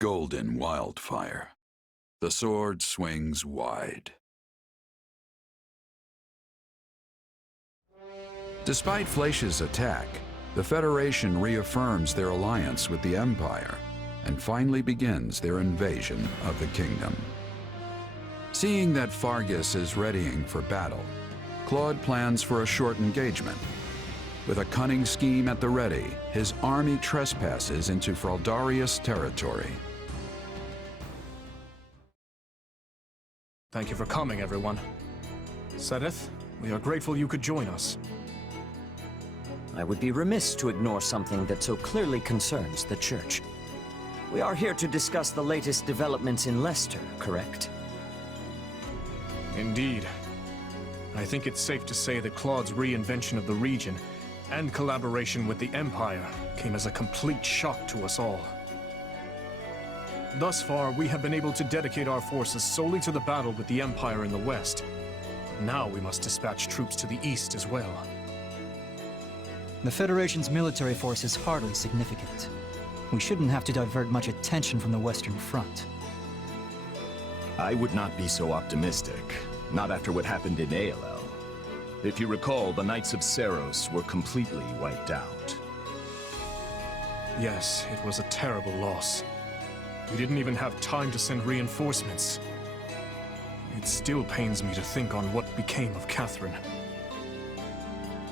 golden wildfire. The sword swings wide. Despite Flaish's attack, the Federation reaffirms their alliance with the Empire and finally begins their invasion of the kingdom. Seeing that Fargus is readying for battle, Claude plans for a short engagement. With a cunning scheme at the ready, his army trespasses into Fraldarius territory. Thank you for coming, everyone. Sedith, we are grateful you could join us. I would be remiss to ignore something that so clearly concerns the Church. We are here to discuss the latest developments in Leicester, correct? Indeed. I think it's safe to say that Claude's reinvention of the region and collaboration with the Empire came as a complete shock to us all. Thus far, we have been able to dedicate our forces solely to the battle with the Empire in the west. Now we must dispatch troops to the east as well. The Federation's military force is hardly significant. We shouldn't have to divert much attention from the Western Front. I would not be so optimistic. Not after what happened in ALL. If you recall, the Knights of Seiros were completely wiped out. Yes, it was a terrible loss. We didn't even have time to send reinforcements. It still pains me to think on what became of Catherine.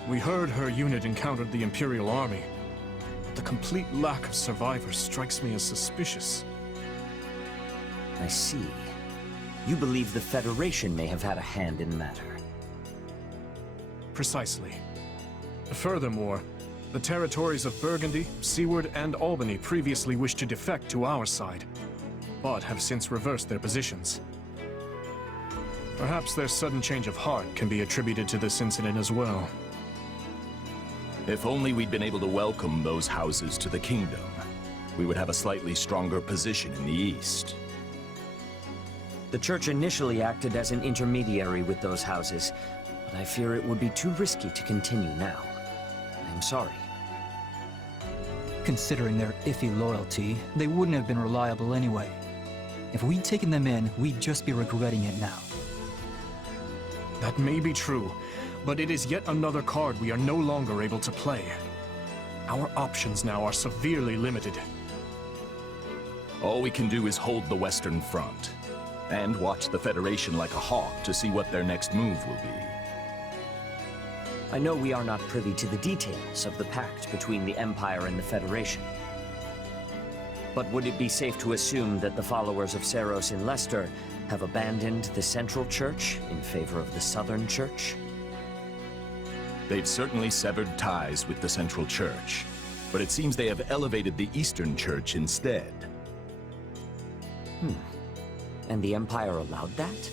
We heard her unit encountered the Imperial Army, but the complete lack of survivors strikes me as suspicious. I see. You believe the Federation may have had a hand in the matter. Precisely. Furthermore, the territories of Burgundy, Seward, and Albany previously wished to defect to our side, but have since reversed their positions. Perhaps their sudden change of heart can be attributed to this incident as well. If only we'd been able to welcome those houses to the kingdom, we would have a slightly stronger position in the east. The Church initially acted as an intermediary with those houses, but I fear it would be too risky to continue now. I'm sorry. Considering their iffy loyalty, they wouldn't have been reliable anyway. If we'd taken them in, we'd just be regretting it now. That may be true, but it is yet another card we are no longer able to play. Our options now are severely limited. All we can do is hold the Western Front, and watch the Federation like a hawk to see what their next move will be. I know we are not privy to the details of the pact between the Empire and the Federation. But would it be safe to assume that the followers of Seiros in Leicester have abandoned the Central Church in favor of the Southern Church? They've certainly severed ties with the Central Church, but it seems they have elevated the Eastern Church instead. And the Empire allowed that?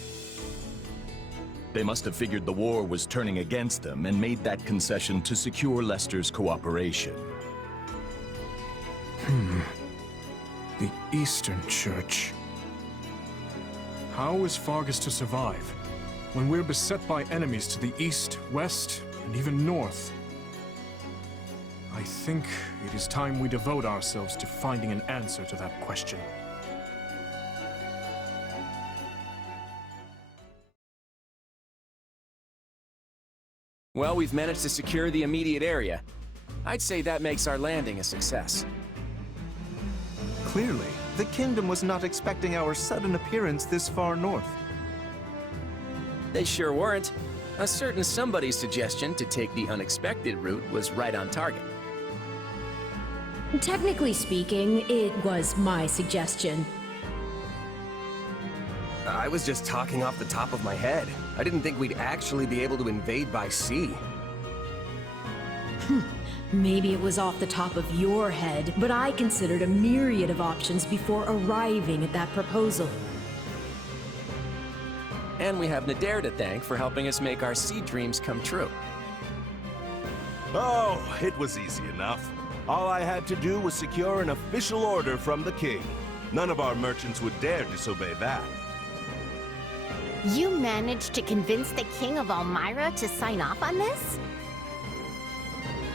They must have figured the war was turning against them and made that concession to secure Leicester's cooperation. The Eastern Church. How is Fargus to survive when we're beset by enemies to the east, west, and even north? I think it is time we devote ourselves to finding an answer to that question. Well, we've managed to secure the immediate area. I'd say that makes our landing a success. Clearly, the Kingdom was not expecting our sudden appearance this far north. They sure weren't. A certain somebody's suggestion to take the unexpected route was right on target. Technically speaking, it was my suggestion. I was just talking off the top of my head. I didn't think we'd actually be able to invade by sea. Maybe it was off the top of your head, but I considered a myriad of options before arriving at that proposal. And we have Nadir to thank for helping us make our sea dreams come true. Oh, it was easy enough. All I had to do was secure an official order from the king. None of our merchants would dare disobey that. You managed to convince the King of Elmira to sign off on this?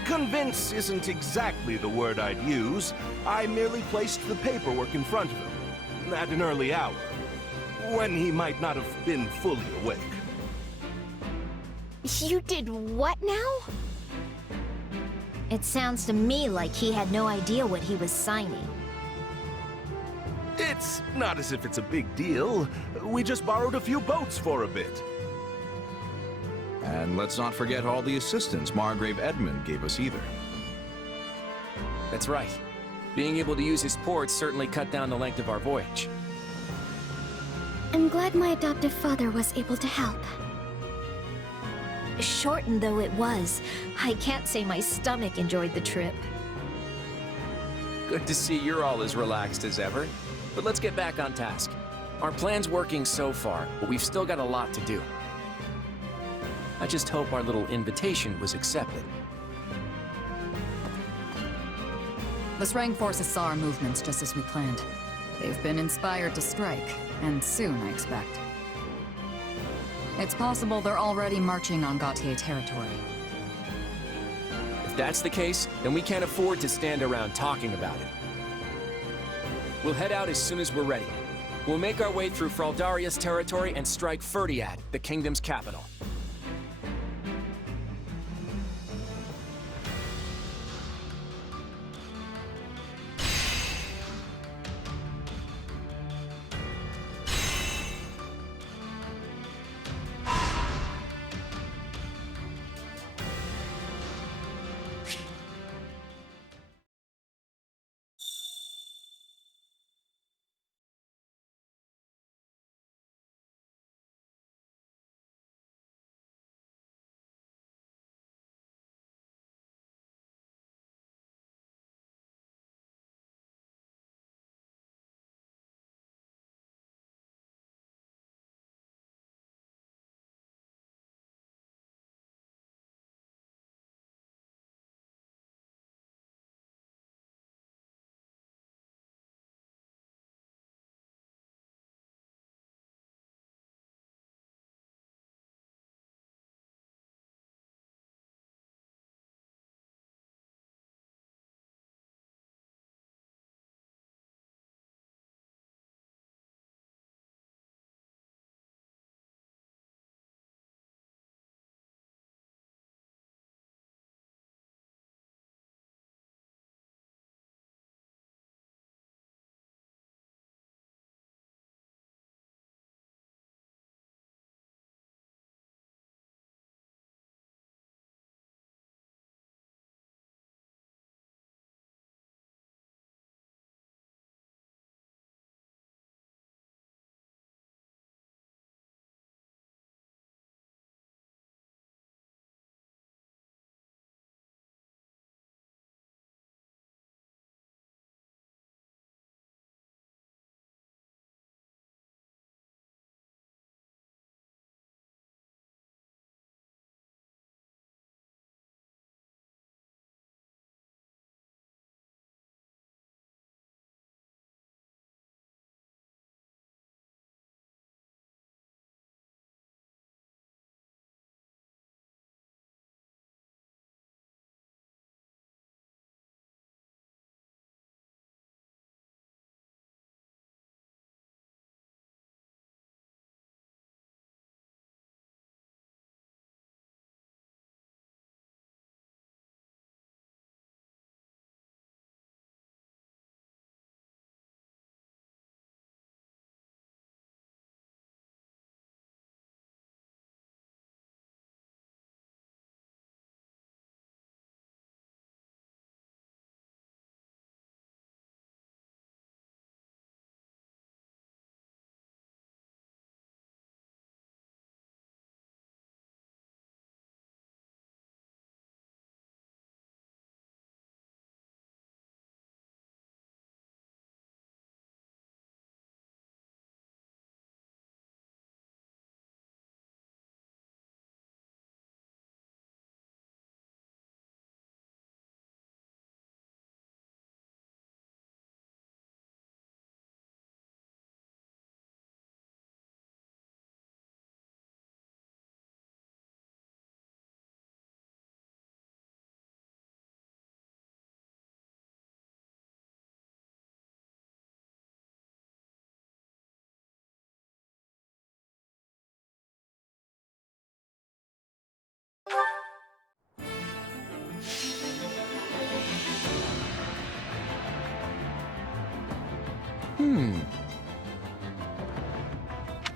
Convince isn't exactly the word I'd use. I merely placed the paperwork in front of him, at an early hour, when he might not have been fully awake. You did what now? It sounds to me like he had no idea what he was signing. It's not as if it's a big deal. We just borrowed a few boats for a bit. And let's not forget all the assistance Margrave Edmund gave us either. That's right. Being able to use his ports certainly cut down the length of our voyage. I'm glad my adoptive father was able to help. Shortened though it was, I can't say my stomach enjoyed the trip. Good to see you're all as relaxed as ever. But let's get back on task. Our plan's working so far, but we've still got a lot to do. I just hope our little invitation was accepted. The Srang forces saw our movements just as we planned. They've been inspired to strike, and soon, I expect. It's possible they're already marching on Gautier territory. If that's the case, then we can't afford to stand around talking about it. We'll head out as soon as we're ready. We'll make our way through Fraldaria's territory and strike Ferdiad, the kingdom's capital.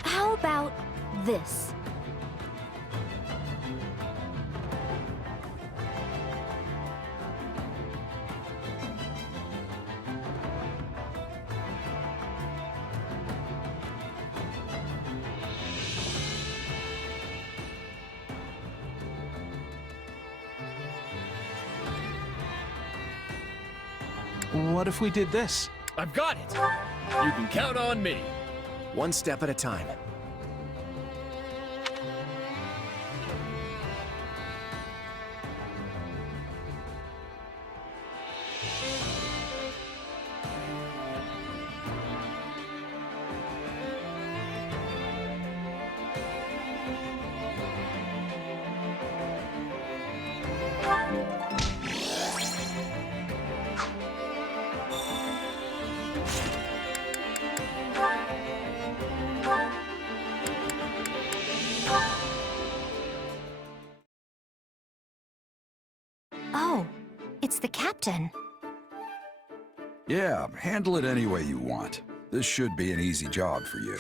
How about this? What if we did this? I've got it! You can count on me. One step at a time. Oh, it's the captain. Yeah, handle it any way you want. This should be an easy job for you.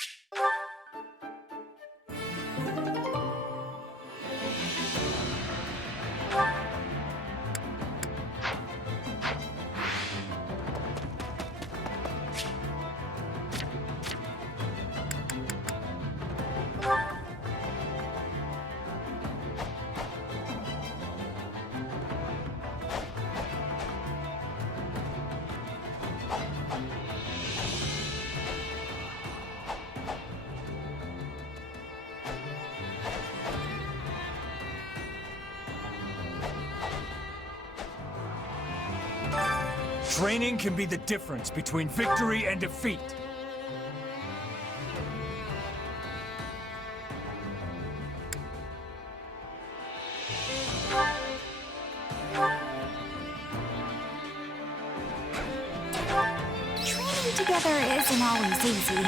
Training can be the difference between victory and defeat. Training together isn't always easy.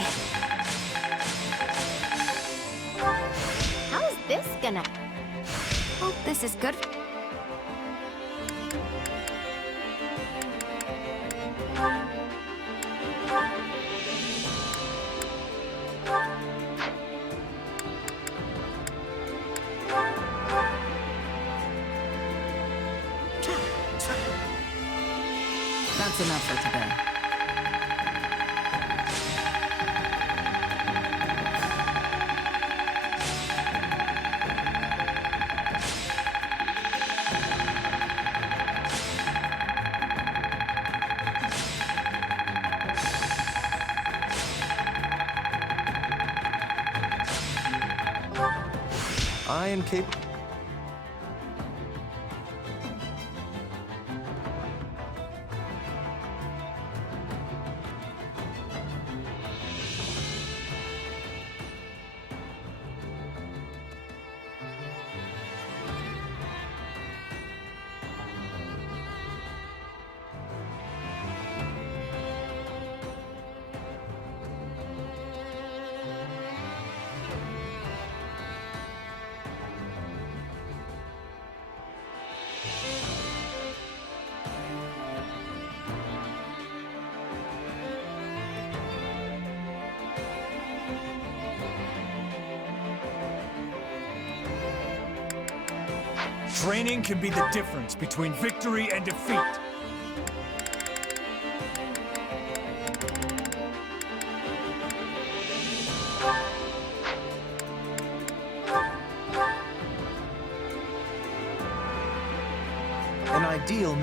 How's this gonna... Hope this is good. That's enough for today. I am capable. Training can be the difference between victory and defeat. An ideal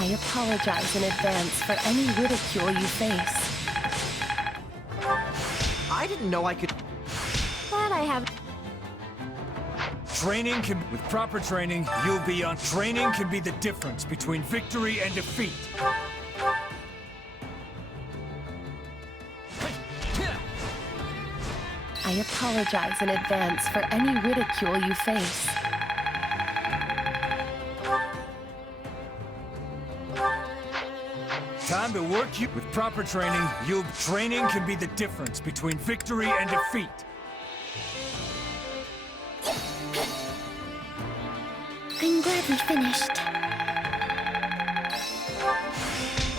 I apologize in advance for any ridicule you face. I didn't know I could... But I have... Training can... With proper training, you'll be on... Training can be the difference between victory and defeat. I apologize in advance for any ridicule you face. Time to work you with proper training. Training can be the difference between victory and defeat. I'm glad we finished.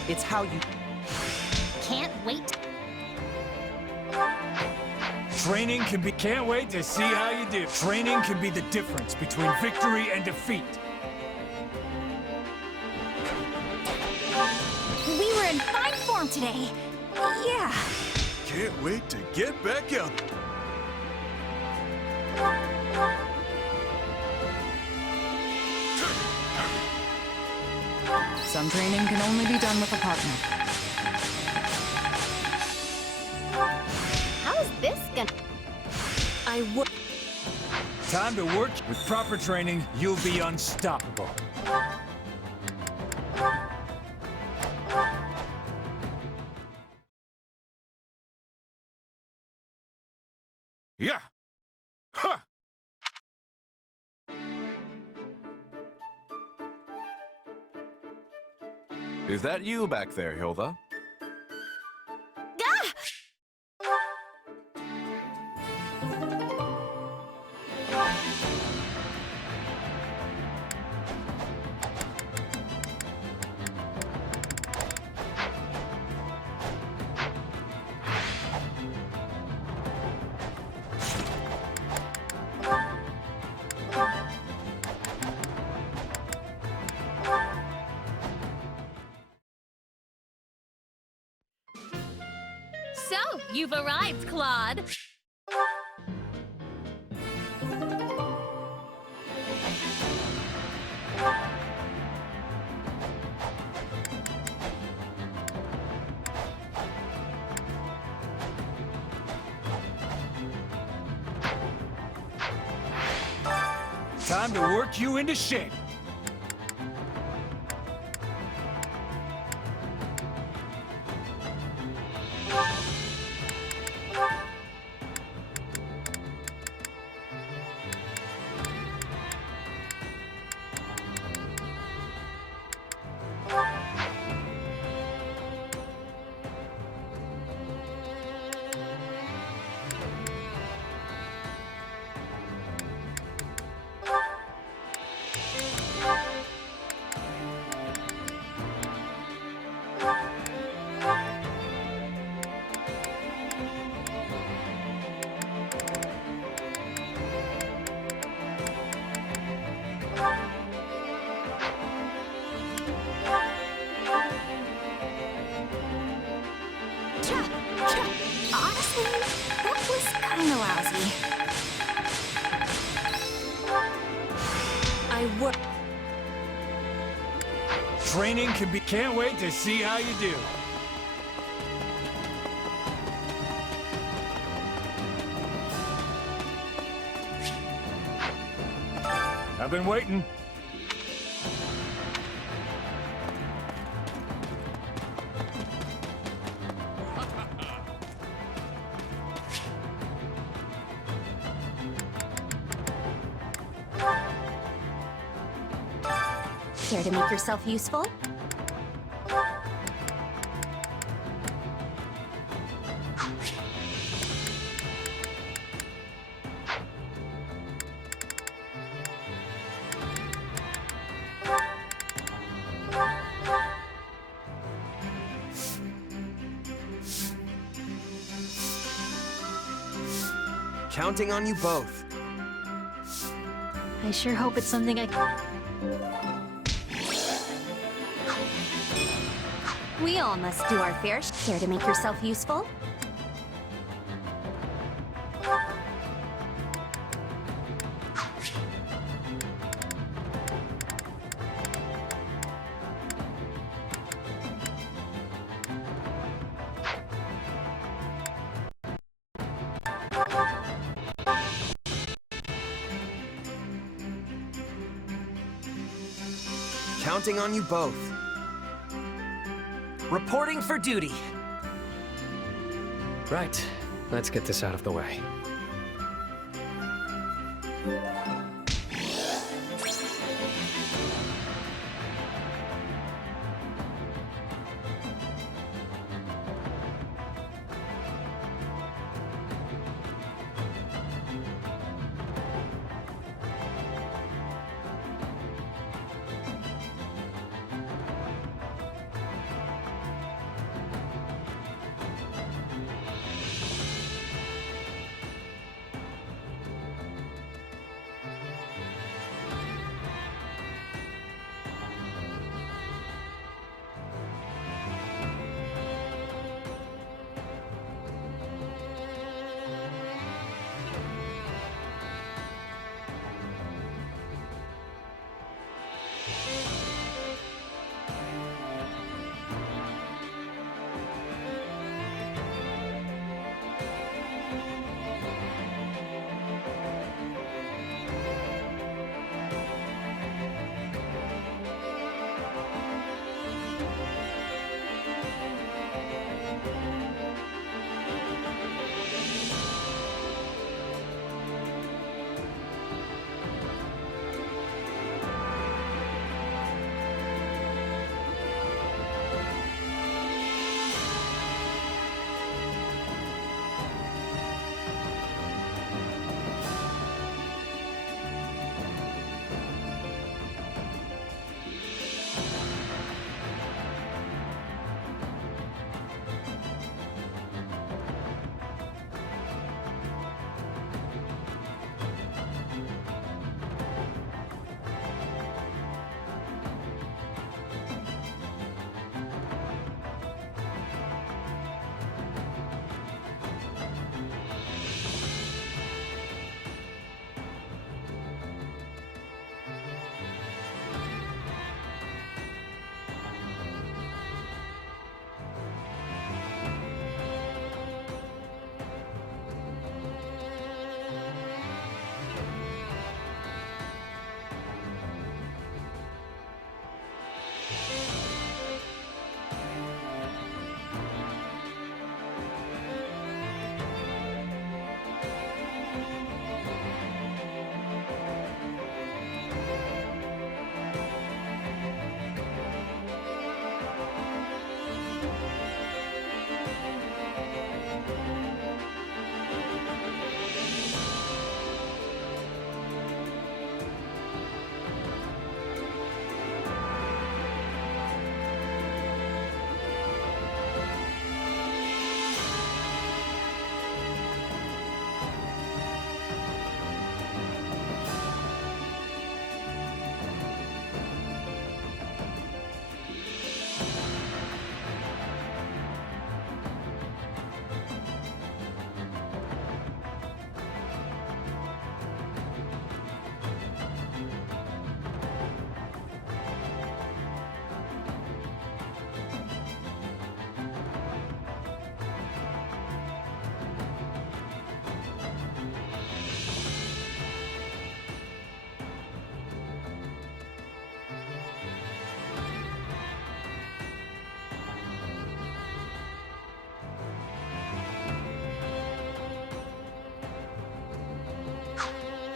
It's how you... Can't wait. Training can be... Can't wait to see how you do. Training can be the difference between victory and defeat. We were in fine form today. Yeah. Can't wait to get back up. Some training can only be done with a partner. How's this gonna... I would. Time to work. With proper training, you'll be unstoppable. Yeah. Huh. Is that you back there, Hilda? So, you've arrived, Claude. Time to work you into shape. Honestly, that was kinda lousy. I would. Training can be... Can't wait to see how you do. I've been waiting. Care to make yourself useful? Counting on you both. I sure hope it's something I can. We all must do our fair share. Care to make yourself useful? Counting on you both. Reporting for duty. Right. Let's get this out of the way.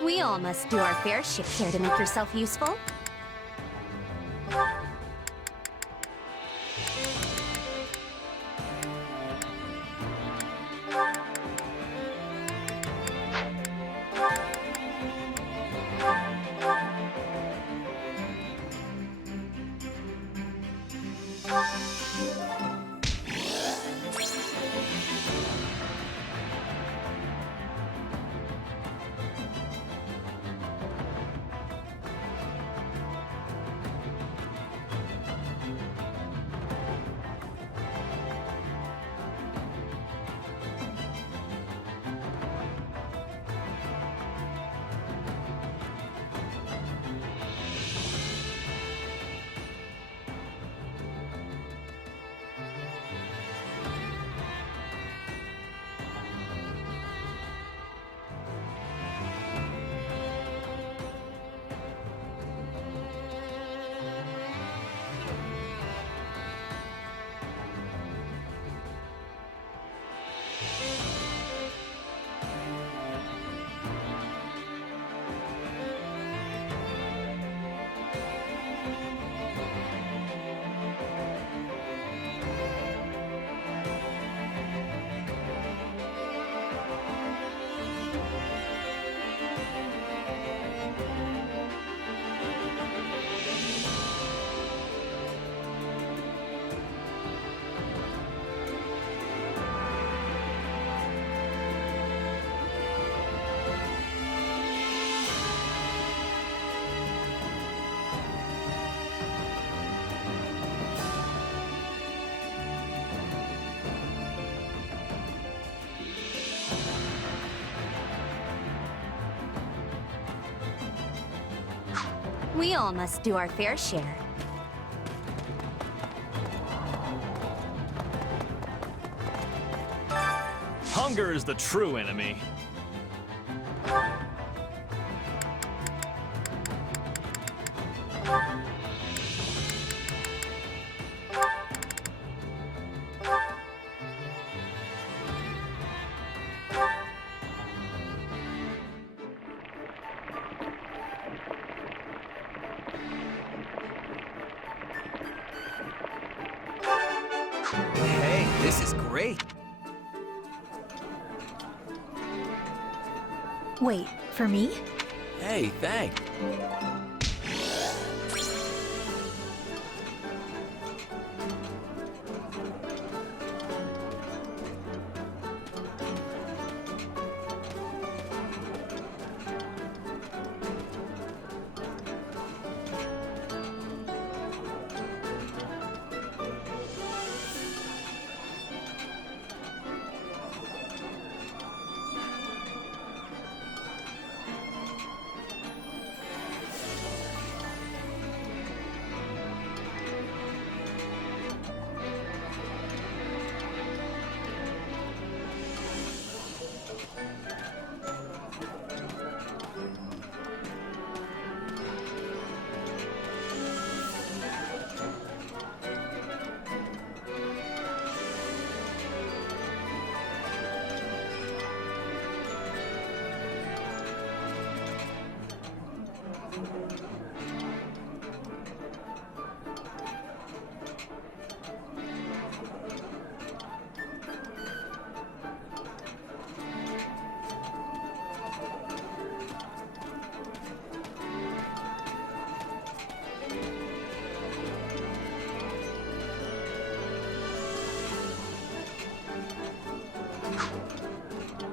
We all must do our fair share. Care to make yourself useful? We all must do our fair share. Hunger is the true enemy. Hey, this is great. Wait, for me? Hey, thanks.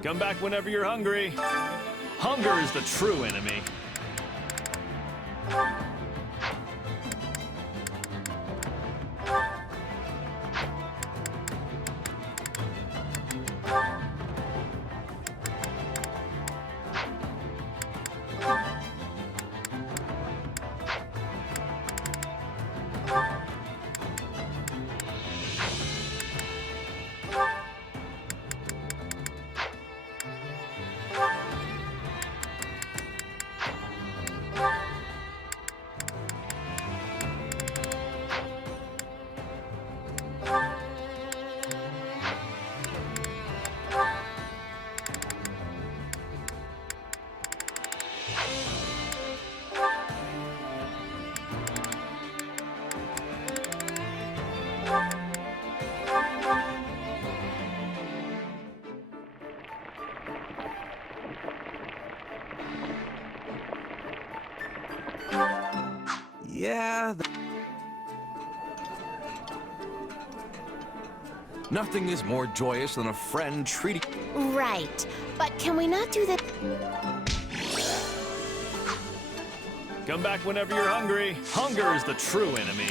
Come back whenever you're hungry. Hunger is the true enemy. Nothing is more joyous than a friend treating... Right. But can we not do that? Come back whenever you're hungry. Hunger is the true enemy.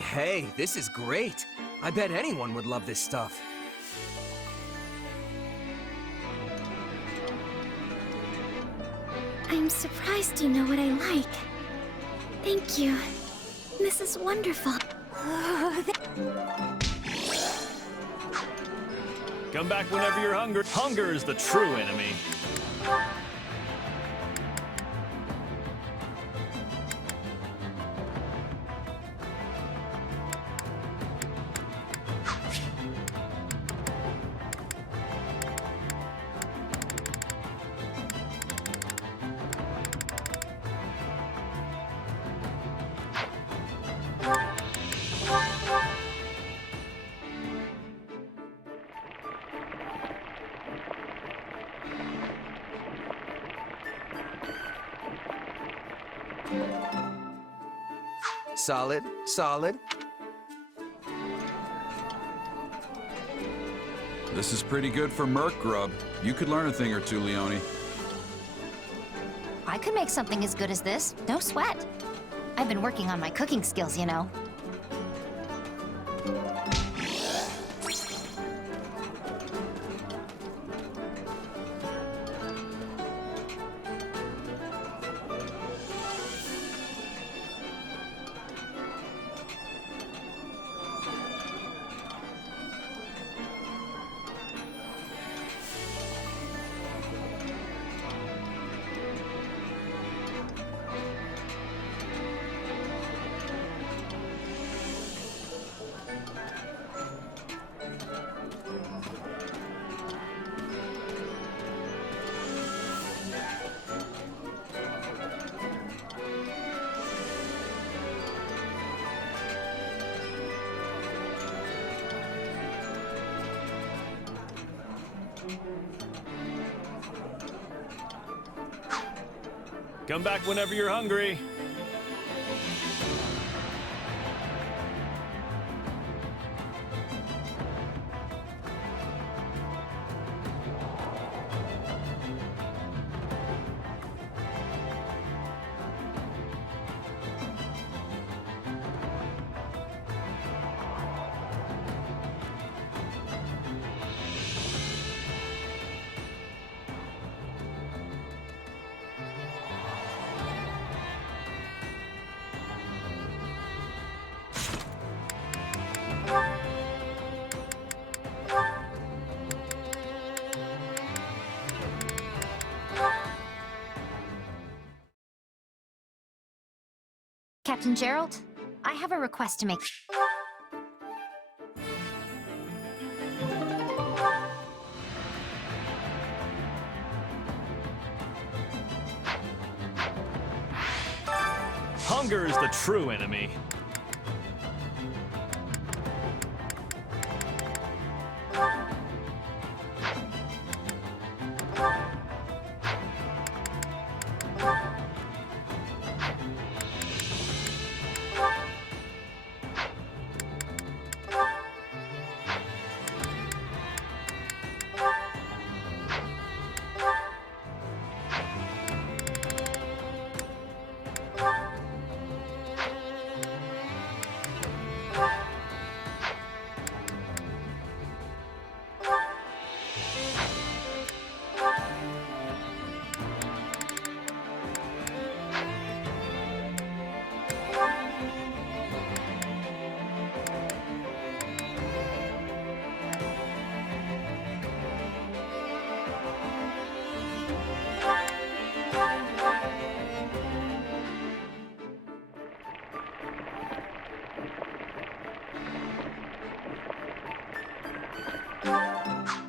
Hey, this is great. I bet anyone would love this stuff. I'm surprised you know what I like. Thank you. This is wonderful. Come back whenever you're hungry. Hunger is the true enemy. Solid, solid. This is pretty good for merc grub. You could learn a thing or two, Leone. I could make something as good as this, no sweat. I've been working on my cooking skills, you know. Come back whenever you're hungry. Captain Gerald, I have a request to make. Hunger is the true enemy.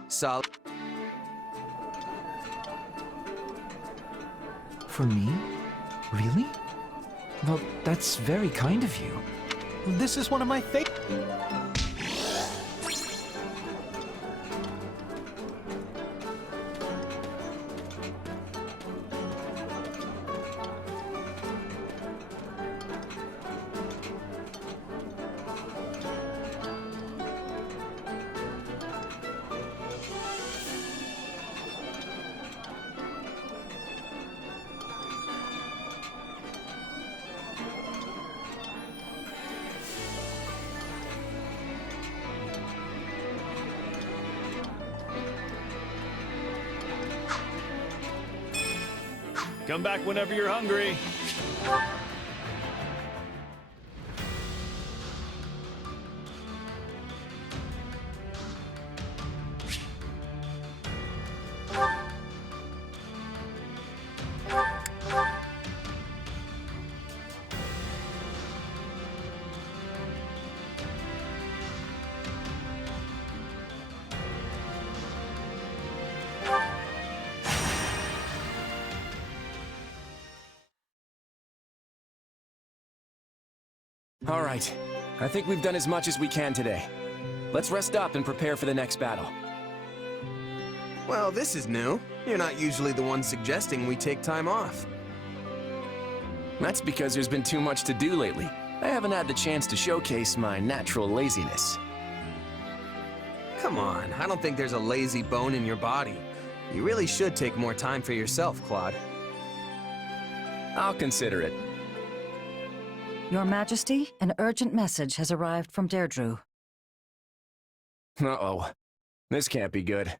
Solid. For me? Really? Well, that's very kind of you. This is one of my favorites. Come back whenever you're hungry. All right. I think we've done as much as we can today. Let's rest up and prepare for the next battle. Well, this is new. You're not usually the one suggesting we take time off. That's because there's been too much to do lately. I haven't had the chance to showcase my natural laziness. Come on, I don't think there's a lazy bone in your body. You really should take more time for yourself, Claude. I'll consider it. Your Majesty, an urgent message has arrived from Deirdre. Uh-oh. This can't be good.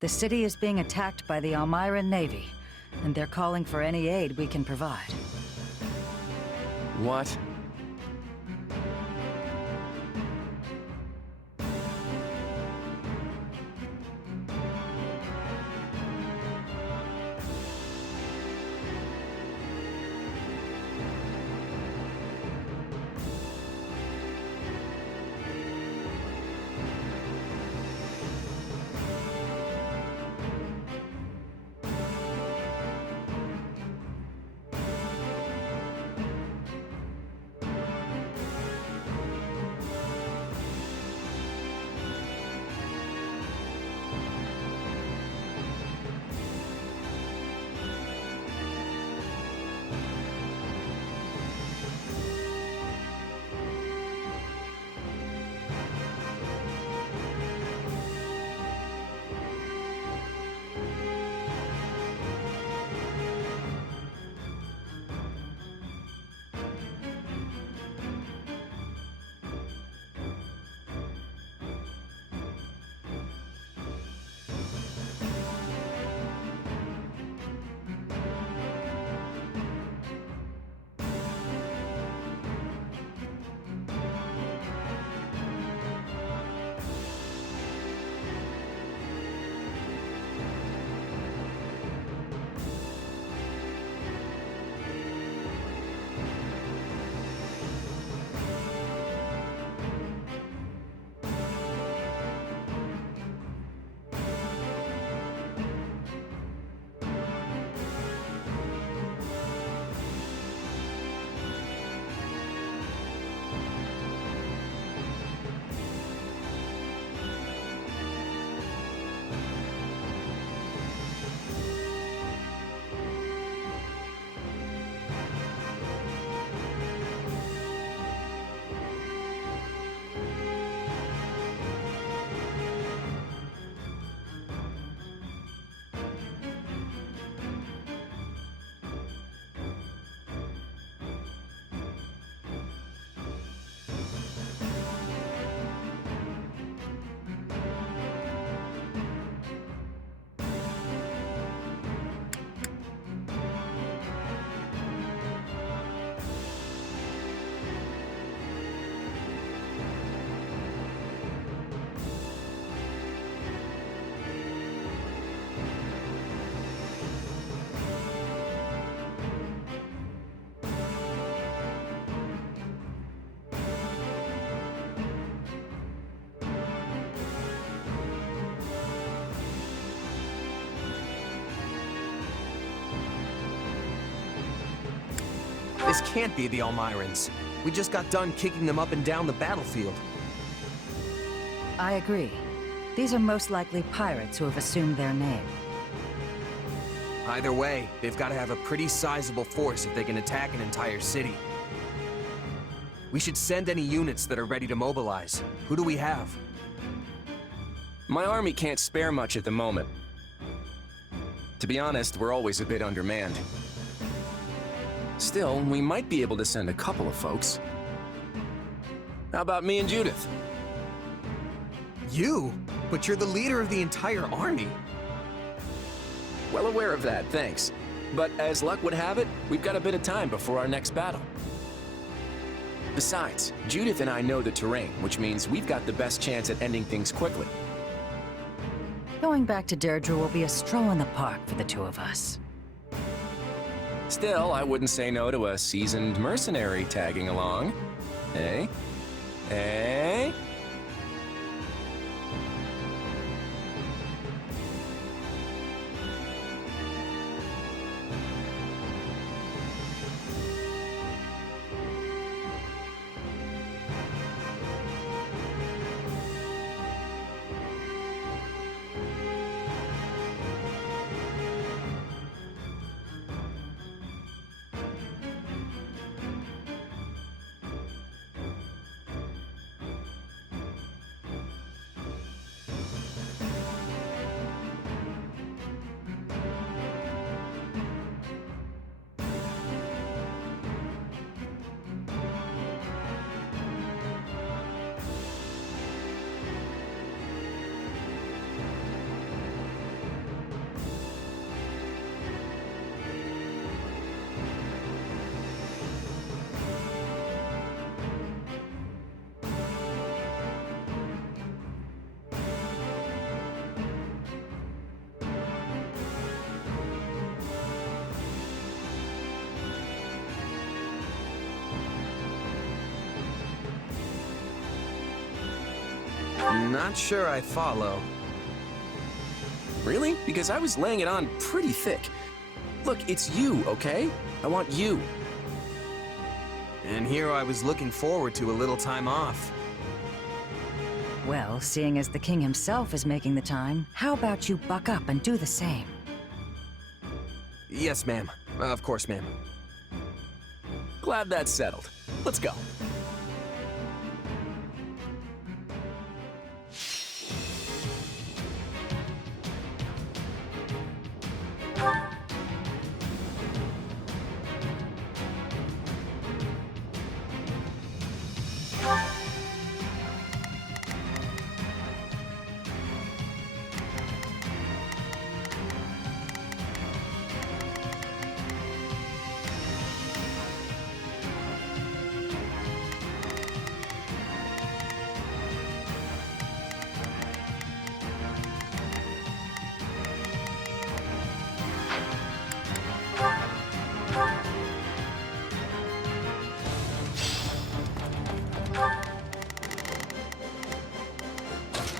The city is being attacked by the Almiran Navy, and they're calling for any aid we can provide. What? This can't be the Almirans. We just got done kicking them up and down the battlefield. I agree. These are most likely pirates who have assumed their name. Either way, they've got to have a pretty sizable force if they can attack an entire city. We should send any units that are ready to mobilize. Who do we have? My army can't spare much at the moment. To be honest, we're always a bit undermanned. Still, we might be able to send a couple of folks. How about me and Judith? You? But you're the leader of the entire army. Well aware of that, thanks. But as luck would have it, we've got a bit of time before our next battle. Besides, Judith and I know the terrain, which means we've got the best chance at ending things quickly. Going back to Deirdre will be a stroll in the park for the two of us. Still, I wouldn't say no to a seasoned mercenary tagging along. Eh? Eh? Not sure I follow. Really? Because I was laying it on pretty thick. Look, it's you, okay? I want you. And here I was looking forward to a little time off. Well, seeing as the king himself is making the time, how about you buck up and do the same? Yes, ma'am. Of course, ma'am. Glad that's settled. Let's go.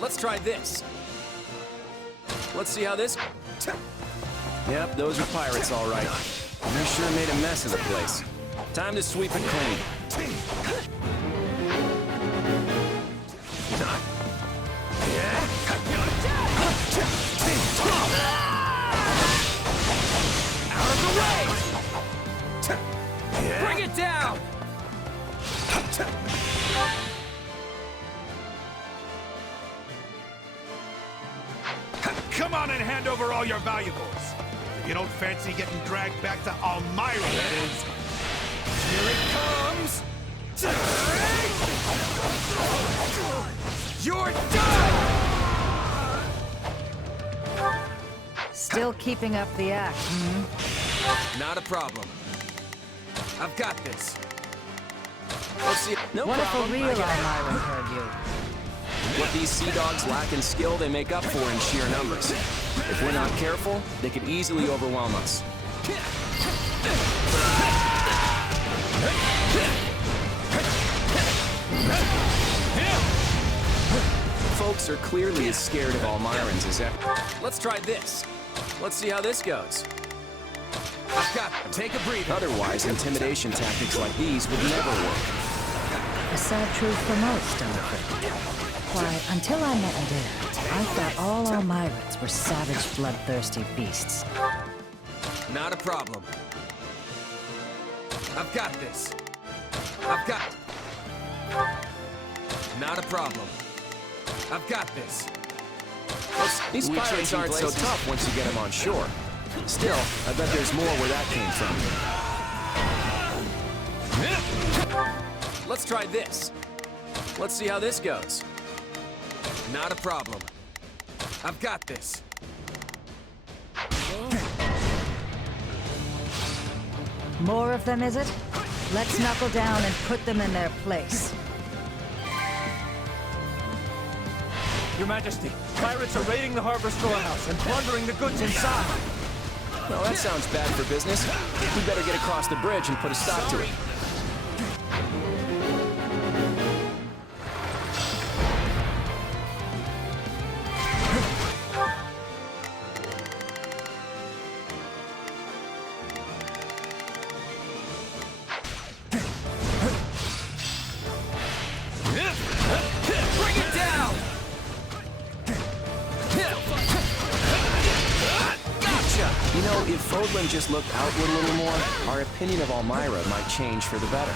Let's try this. Let's see how this... Yep, those are pirates, all right. They sure made a mess of the place. Time to sweep it clean. Out of the way! Bring it down! Come on and hand over all your valuables. If you don't fancy getting dragged back to Elmira, that is. Here it comes! You're done! Still keeping up the act, Not a problem. I've got this. Let's see. No what problem. if a real Elmira heard you? What these sea dogs lack in skill, they make up for in sheer numbers. If we're not careful, they could easily overwhelm us. Folks are clearly as scared of Almirans as ever. Let's try this. Let's see how this goes. I've got to take a breather. Otherwise, intimidation tactics like these would never work. A sad truth for most, I'm afraid. Why, until I met Adair, I thought all Almirans were savage, bloodthirsty beasts. Not a problem. I've got this. I've got... Not a problem. I've got this. These pirates aren't so tough once you get them on shore. Still, I bet there's more where that came from. Let's try this. Let's see how this goes. Not a problem. I've got this. More of them, is it? Let's knuckle down and put them in their place. Your Majesty, pirates are raiding the harbor storehouse and plundering the goods inside. Well, that sounds bad for business. We better get across the bridge and put a stop to it. Bring it down! Gotcha! You know, if Odlin just looked outward a little more, our opinion of Elmira might change for the better.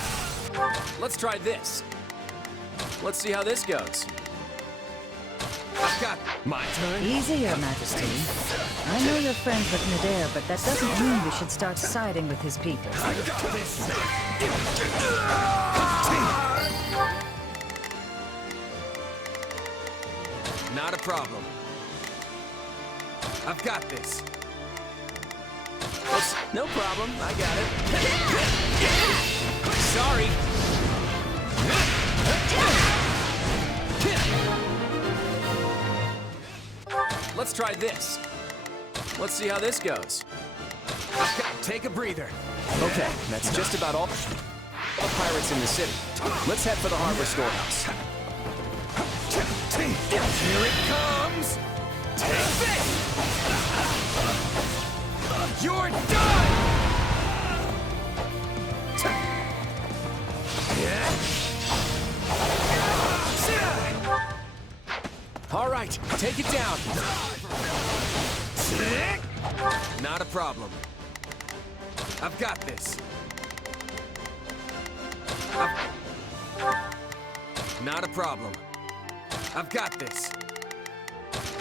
Let's try this. Let's see how this goes. I've got my turn. Easy, Your Majesty. I know you're friends with Nadir, but that doesn't mean we should start siding with his people. I got this. Not a problem. I've got this. No problem. I got it. Sorry. Let's try this. Let's see how this goes. Take a breather. Okay, that's just about all the pirates in the city. Let's head for the harbor storehouse. Here it comes! Take this! You're done! All right, take it down. Not a problem. I've got this. Not a problem. I've got this.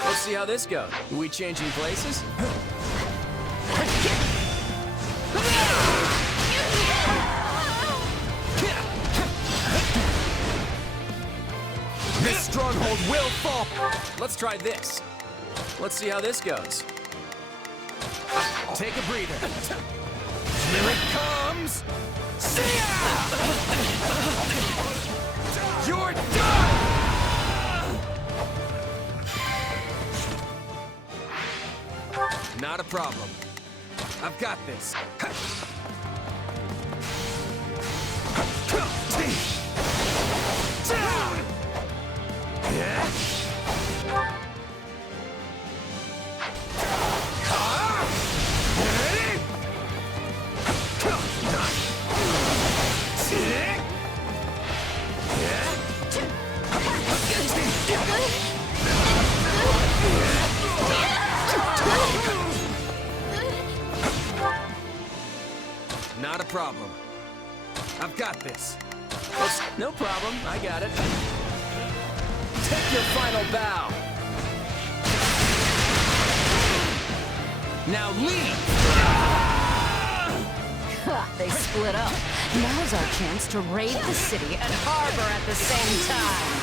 Let's see how this goes. Are we changing places? This stronghold will fall. Let's try this. Let's see how this goes. Take a breather. Here it comes. You're done! Not a problem. I've got this. Not a problem. I've got this. No problem. I got it. Take your final bow. Now leave! They split up. Now's our chance to raid the city and harbor at the same time.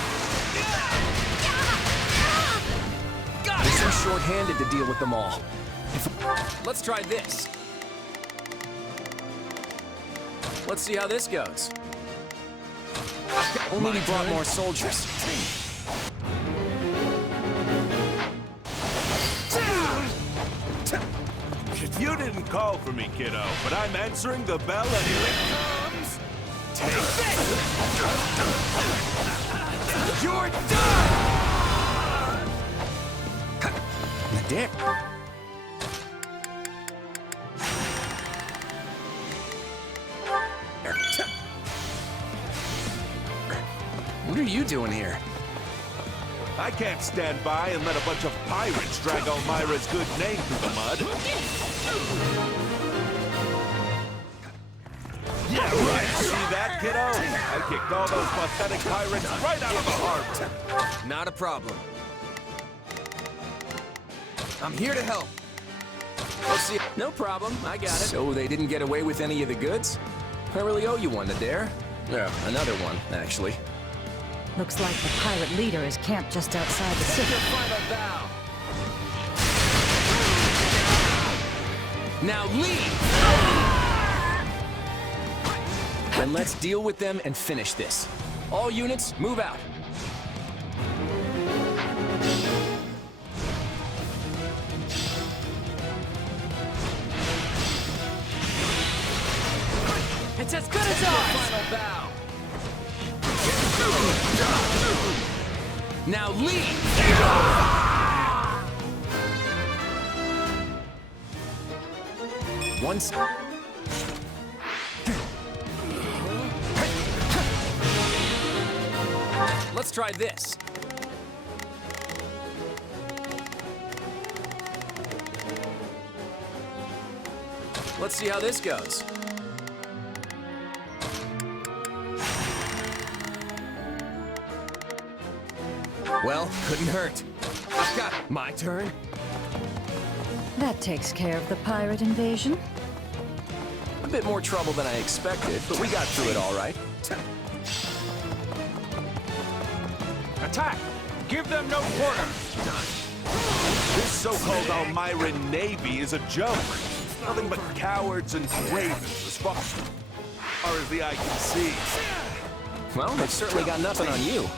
We're so short-handed to deal with them all. Let's try this. Let's see how this goes. Only we brought more soldiers. You didn't call for me, kiddo, but I'm answering the bell anyway. Take this! You're done! Nadir. What are you doing here? I can't stand by and let a bunch of pirates drag Elmira's good name through the mud. Yeah, right. See that, kiddo? I kicked all those pathetic pirates right out of the harbor. Not a problem. I'm here to help. Let's see. No problem. I got it. So they didn't get away with any of the goods? I really owe you one, Nadir. Yeah, another one, actually. Looks like the pirate leader is camped just outside the city. Your final bow. Now leave! Then let's deal with them and finish this. All units, move out. It's as good as ours! Final bow. Now leave! Once. Let's try this. Let's see how this goes. Well, couldn't hurt. I've got my turn. That takes care of the pirate invasion. A bit more trouble than I expected, but we got through it all right. Attack! Give them no quarter! This so-called Almiran Navy is a joke. Nothing but cowards and cravens as far as the eye can see. Well, they've certainly got nothing on you.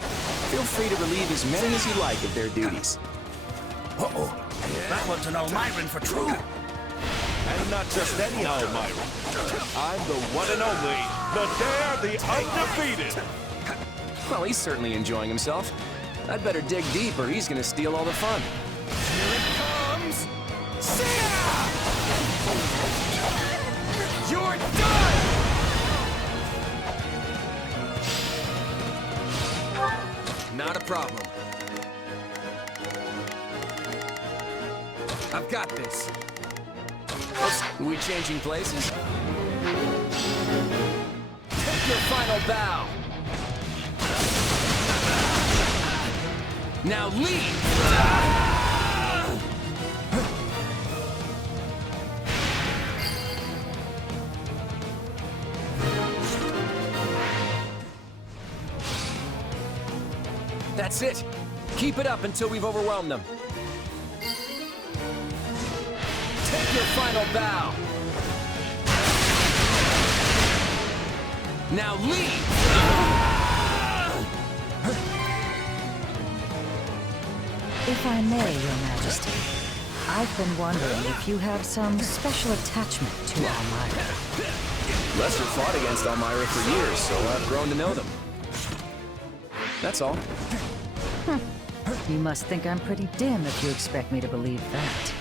Feel free to relieve as many as you like of their duties. Uh-oh. That one's an Almiran for true. And not just any Almiran. I'm the one and only, the Dare, the undefeated. Well, he's certainly enjoying himself. I'd better dig deep or he's gonna steal all the fun. Here it comes! You're done! Not a problem. I've got this. Oops, we changing places? Take your final bow. Now leave! That's it. Keep it up until we've overwhelmed them. Take your final bow. Now leave! If I may, Your Majesty, I've been wondering if you have some special attachment to Elmira. Lester fought against Elmira for years, so I've grown to know them. That's all. You must think I'm pretty dim if you expect me to believe that.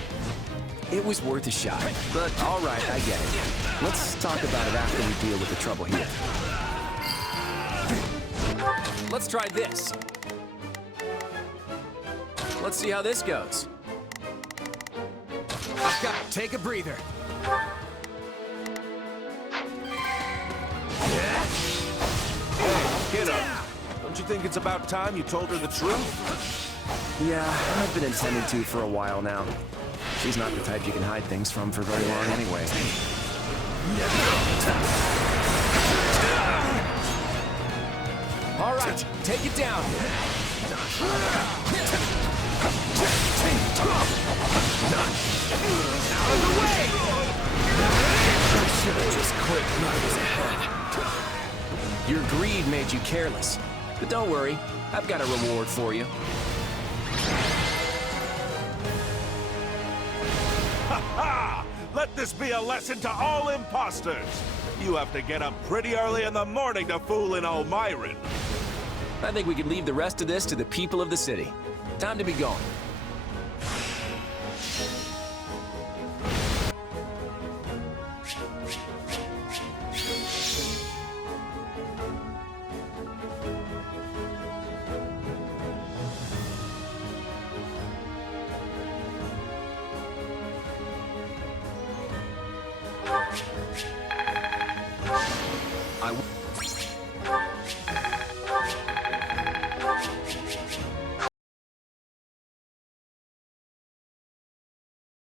It was worth a shot, but all right, I get it. Let's talk about it after we deal with the trouble here. Let's try this. Let's see how this goes. I've got to take a breather. Hey, get up. Don't you think it's about time you told her the truth? Yeah, I've been intending to for a while now. She's not the type you can hide things from for very long anyway. All right, take it down. Out of the way! I should have just quit when I was ahead. Your greed made you careless. But don't worry, I've got a reward for you. Ha ha! Let this be a lesson to all imposters. You have to get up pretty early in the morning to fool an Almiran. I think we could leave the rest of this to the people of the city. Time to be going.